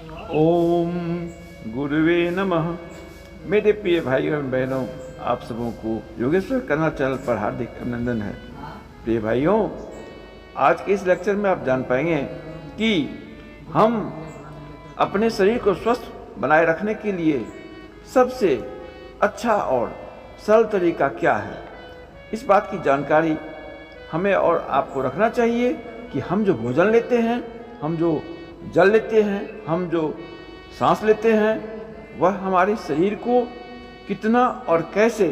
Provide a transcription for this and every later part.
ओम गुरुवे नमः। मेरे प्रिय भाइयों एवं बहनों, आप सबों को योगेश्वर कन्नड़ चैनल पर हार्दिक अभिनंदन है। प्रिय भाइयों, आज के इस लेक्चर में आप जान पाएंगे कि हम अपने शरीर को स्वस्थ बनाए रखने के लिए सबसे अच्छा और सरल तरीका क्या है। इस बात की जानकारी हमें और आपको रखना चाहिए कि हम जो भोजन लेते हैं, हम जो जल लेते हैं, हम जो सांस लेते हैं, वह हमारे शरीर को कितना और कैसे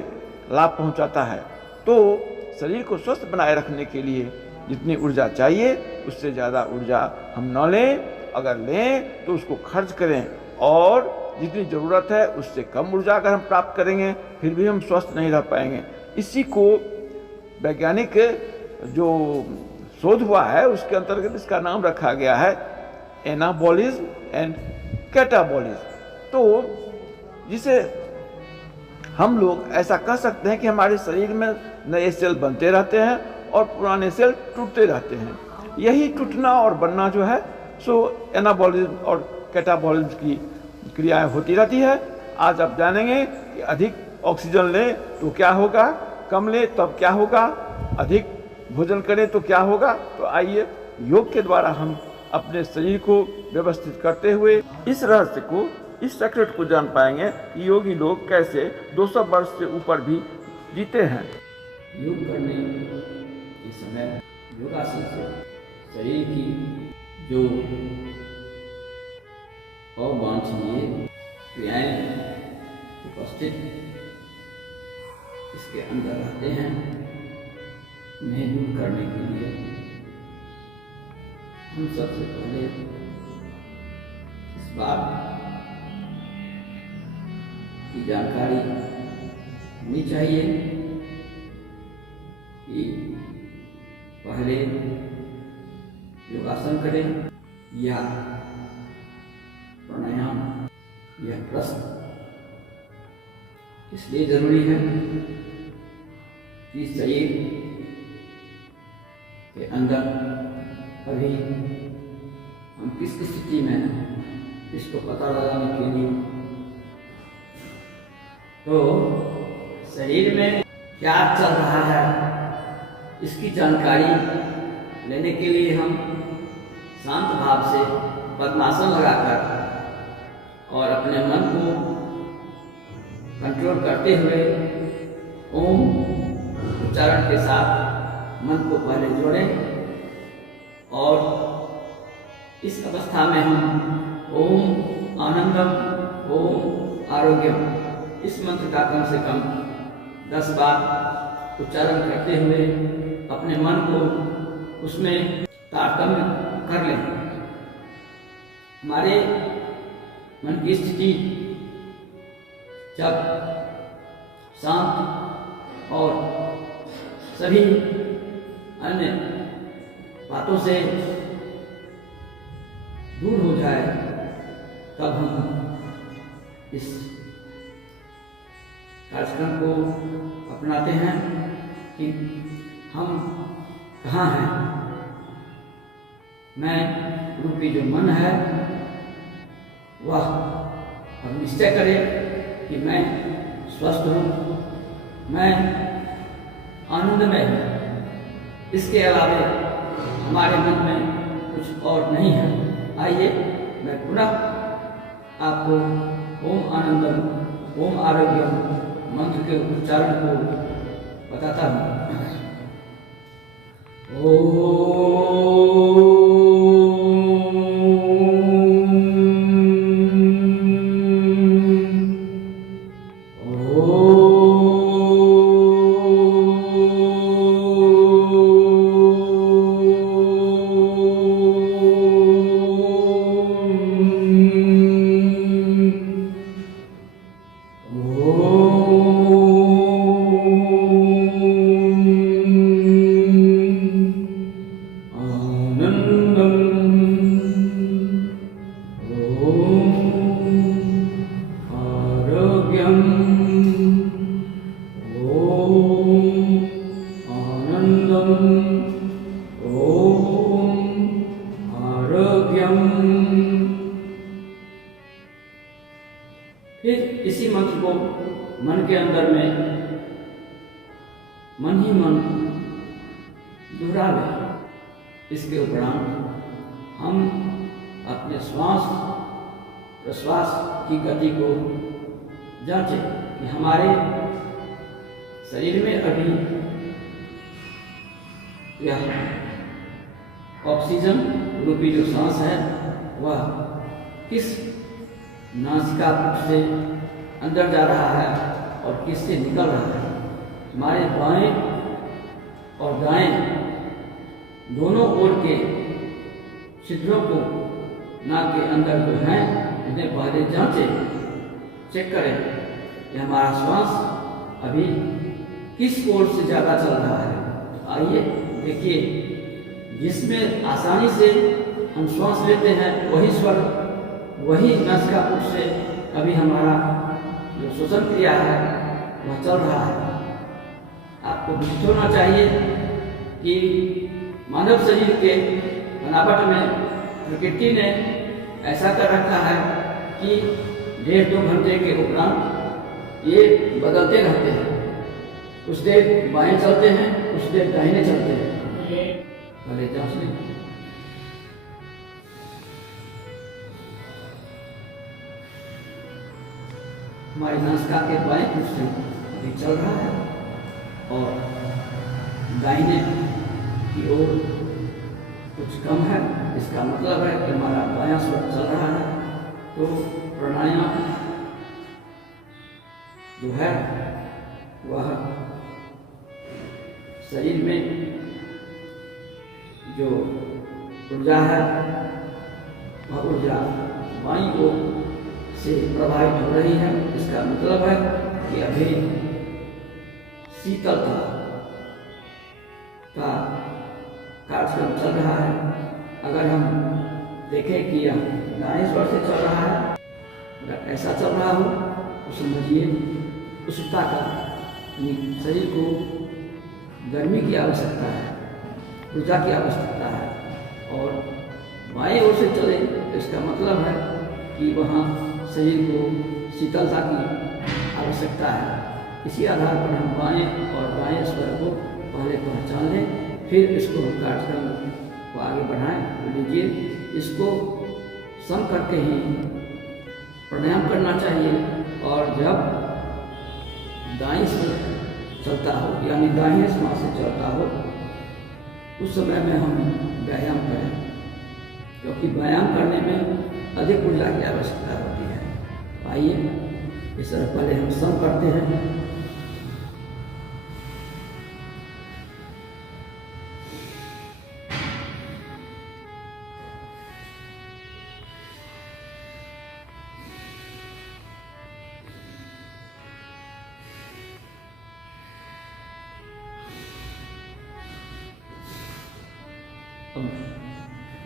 लाभ पहुंचाता है। तो शरीर को स्वस्थ बनाए रखने के लिए जितनी ऊर्जा चाहिए उससे ज़्यादा ऊर्जा हम न लें, अगर लें तो उसको खर्च करें, और जितनी ज़रूरत है उससे कम ऊर्जा अगर हम प्राप्त करेंगे फिर भी हम स्वस्थ नहीं रह पाएंगे। इसी को वैज्ञानिक जो शोध हुआ है उसके अंतर्गत इसका नाम रखा गया है एनाबॉलिज्म एंड कैटाबॉलिज्म। तो जिसे हम लोग ऐसा कह सकते हैं कि हमारे शरीर में नए सेल बनते रहते हैं और पुराने सेल टूटते रहते हैं। यही टूटना और बनना जो है सो एनाबॉलिज्म और कैटाबॉलिज्म की क्रियाएं होती रहती है। आज आप जानेंगे कि अधिक ऑक्सीजन लें तो क्या होगा, कम लें तब क्या होगा, अधिक भोजन करें तो क्या होगा। तो आइए योग के द्वारा हम अपने शरीर को व्यवस्थित करते हुए इस रहस्य को, इस सेक्रेट को जान पाएंगे कि योगी लोग कैसे 200 वर्ष से ऊपर भी जीते हैं। योग करने के समय योगासन से शरीर की जो अवांछनीय क्रियाएं उपस्थित इसके अंदर रहते हैं, उन्हें दूर करने के लिए हम सबसे पहले इस बात की जानकारी होनी चाहिए कि पहले योगासन करें या प्राणायाम या प्रश्न इसलिए जरूरी है कि शरीर के अंदर अभी हम किस स्थिति में हैं इसको पता लगाने के लिए, तो शरीर में क्या चल रहा है इसकी जानकारी लेने के लिए हम शांत भाव से पद्मासन लगाकर और अपने मन को कंट्रोल करते हुए ओम उच्चारण के साथ मन को पहले जोड़ें, और इस अवस्था में हम ओम आनंदम ओम आरोग्यम इस मंत्र का कम से कम 10 बार उच्चारण करते हुए अपने मन को उसमें तारतम्य कर लें। हमारे मन की स्थिति जब शांत और सभी अन्य बातों से दूर हो जाए तब हम इस कार्यक्रम को अपनाते हैं कि हम कहाँ हैं। मैं रूपी जो मन है वह अब निश्चय करें कि मैं स्वस्थ हूँ, मैं आनंदमय हूँ। इसके अलावा हमारे मन में कुछ और नहीं है। आइए मैं पुनः आपको ओम आनंदम ओम आरोग्यम मंत्र के उच्चारण को बताता हूँ। ओम फिर इसी मंत्र को मन के अंदर में मन ही मन दोहरावे। इसके उपरांत हम अपने श्वास प्रश्वास की गति को जांचें कि हमारे शरीर में अभी यह ऑक्सीजन रूपी जो सांस है वह किस नासिका से अंदर जा रहा है और किस से निकल रहा है। हमारे बाएं और दाएं दोनों ओर के छिद्रों को नाक के अंदर जो हैं उन्हें पहले जांचें, चेक करें कि हमारा श्वास अभी किस ओर से ज़्यादा चल रहा है। तो आइए देखिए, जिसमें आसानी से हम श्वास लेते हैं वही स्वर वही नासिकापुट से अभी हमारा जो श्वसन क्रिया है वह चल रहा है। आपको विदित होना चाहिए कि मानव शरीर के बनावट में प्रकृति ने ऐसा कर रखा है कि 1.5-2 घंटे के उपरांत ये बदलते रहते हैं। कुछ देर बाएं चलते हैं, कुछ देर दाहिने चलते हैं। पहले जांच लें। हमारी नासिका के बाएं पुट से अभी चल रहा है और दाहिने की ओर कुछ कम है। इसका मतलब है कि हमारा बायां स्वर चल रहा है। तो प्राणायाम जो है वह शरीर में जो ऊर्जा है वह ऊर्जा बाईं ओर से प्रभावित हो रही है। इसका मतलब है कि अभी शीतलता का कार्यक्रम चल रहा है। अगर हम देखें कि यह दाएं स्वर से चल रहा है, अगर ऐसा चल रहा हो तो समझिए उष्णता का, शरीर को गर्मी की आवश्यकता है, ऊर्जा की आवश्यकता है। और बाएं ओर से चले इसका मतलब है कि वहाँ शरीर को शीतलता की आवश्यकता है। इसी आधार पर हम बाएं और दाएं स्वर को पहले पहचान लें, फिर इसको हम कार्यक्रम को आगे बढ़ाएं। तो लीजिए, इसको सम करके ही प्राणायाम करना चाहिए। और जब दाएं स्वर चलता हो यानी दाहिने श्वास से चलता हो उस समय में हम व्यायाम करें, क्योंकि व्यायाम करने में अधिक ऊर्जा की आवश्यकता होती है। आइए इस तरह पहले हम सम करते हैं।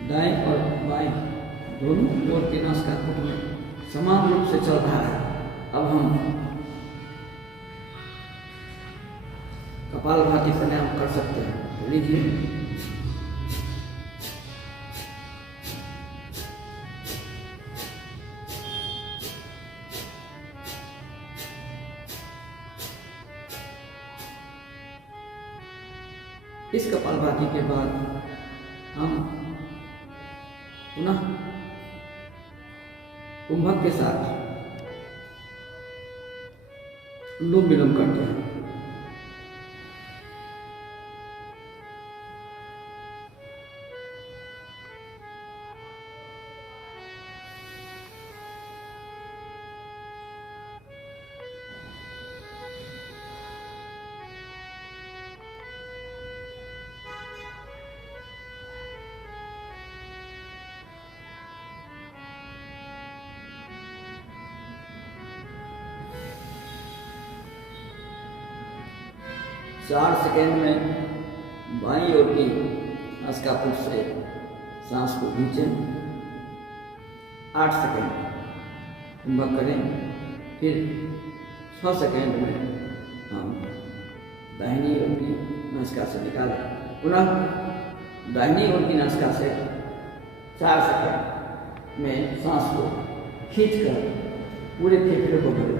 दाएं और बाएं दोनों ओर के नासिकापुट में समान रूप से चल रहा है। अब हम कपालभाति प्राणायाम कर सकते हैं। लीजिए, इस कपालभाति के बाद हम पुनः कुंभक के साथ अनुलोम विलोम करते हैं। चार सेकेंड में बाईं ओर की नासिकापुट से सांस को खींचें। 8 सेकेंड कुंभक करें। फिर 6 सेकेंड में हम दाहिनी ओर की नासिका से निकालें। पुनः दाहिनी ओर की नासिका से 4 सेकेंड में सांस को खींचकर पूरे फेफड़े को भरे।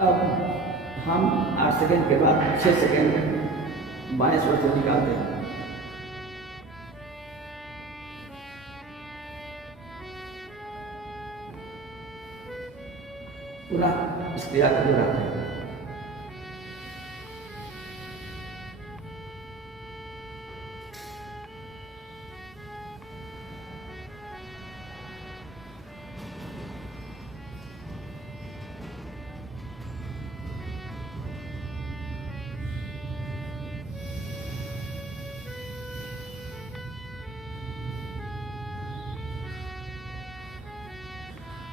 अब हम 8 सेकेंड के बाद 6 सेकेंड बाएं स्वर से निकालते हैं। पूरा इस क्रिया को दोहराते हैं।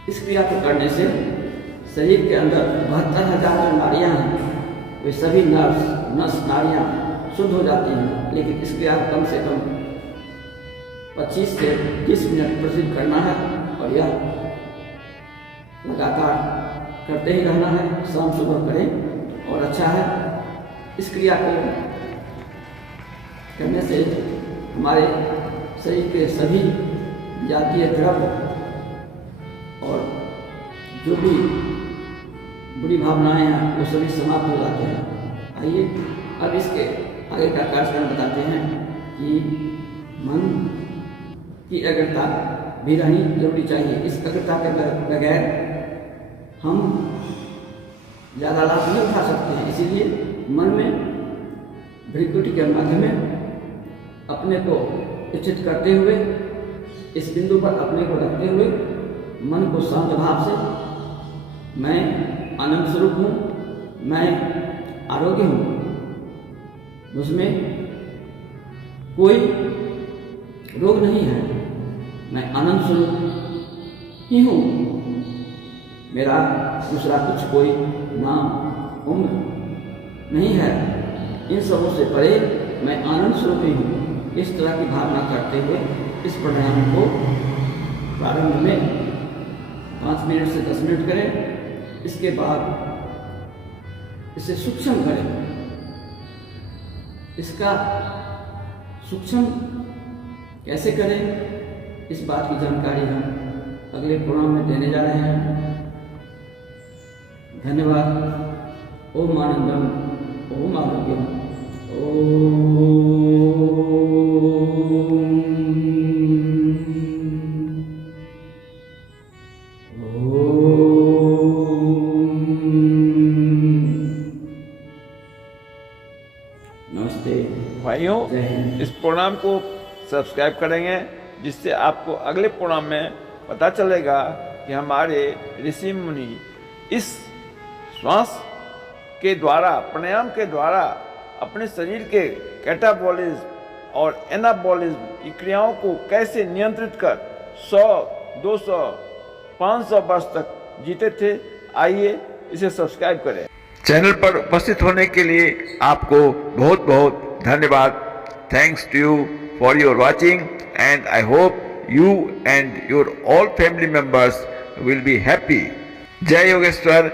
इस क्रिया को करने से शरीर के अंदर 72,000 जो नाड़ियाँ हैं वे सभी नस नाड़ियाँ शुद्ध हो जाती हैं। लेकिन इस क्रिया को कम से कम 25 से 30 मिनट प्रतिदिन करना है और यह लगातार करते ही रहना है। शाम सुबह करें और अच्छा है। इस क्रिया को करने से हमारे शरीर के सभी जातीय द्रव्य और जो भी बुरी भावनाएं हैं वो सभी समाप्त हो जाते हैं। आइए अब इसके आगे का कार्यक्रम बताते हैं कि मन की एकाग्रता भी रहनी जरूरी चाहिए। इस एकाग्रता के बगैर हम ज़्यादा लाभ नहीं उठा सकते हैं। इसीलिए मन में भ्रिकुटी के माध्यम में अपने को स्थित करते हुए इस बिंदु पर अपने को रखते हुए मन को शांत भाव से मैं आनंद स्वरूप हूँ, मैं आरोग्य हूँ, मुझमें कोई रोग नहीं है, मैं आनंद स्वरूप ही हूँ, मेरा दूसरा कुछ कोई नाम उम्र नहीं है, इन सबों से परे मैं आनंद स्वरूप ही हूँ। इस तरह की भावना करते हुए इस प्राणायाम को प्रारंभ में 5 मिनट से 10 मिनट करें। इसके बाद इसे सूक्ष्म करें। इसका सूक्ष्म कैसे करें इस बात की जानकारी हम अगले प्रोग्राम में देने जा रहे हैं। धन्यवाद। ओम आनंदम, ओम आरोग्यम, ओम। नमस्ते भाइयों, इस प्रोग्राम को सब्सक्राइब करेंगे जिससे आपको अगले प्रोग्राम में पता चलेगा कि हमारे ऋषि मुनि इस श्वास के द्वारा, प्राणायाम के द्वारा अपने शरीर के कैटाबॉलिज्म और एनाबॉलिज्म की क्रियाओं को कैसे नियंत्रित कर 100, 200, 500 वर्ष तक जीते थे। आइए इसे सब्सक्राइब करें। चैनल पर उपस्थित होने के लिए आपको बहुत बहुत धन्यवाद। Thanks to you for your watching and I hope you and your all family members will be happy. जय योगेश्वर,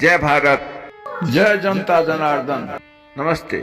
जय भारत, जय जनता जनार्दन। नमस्ते।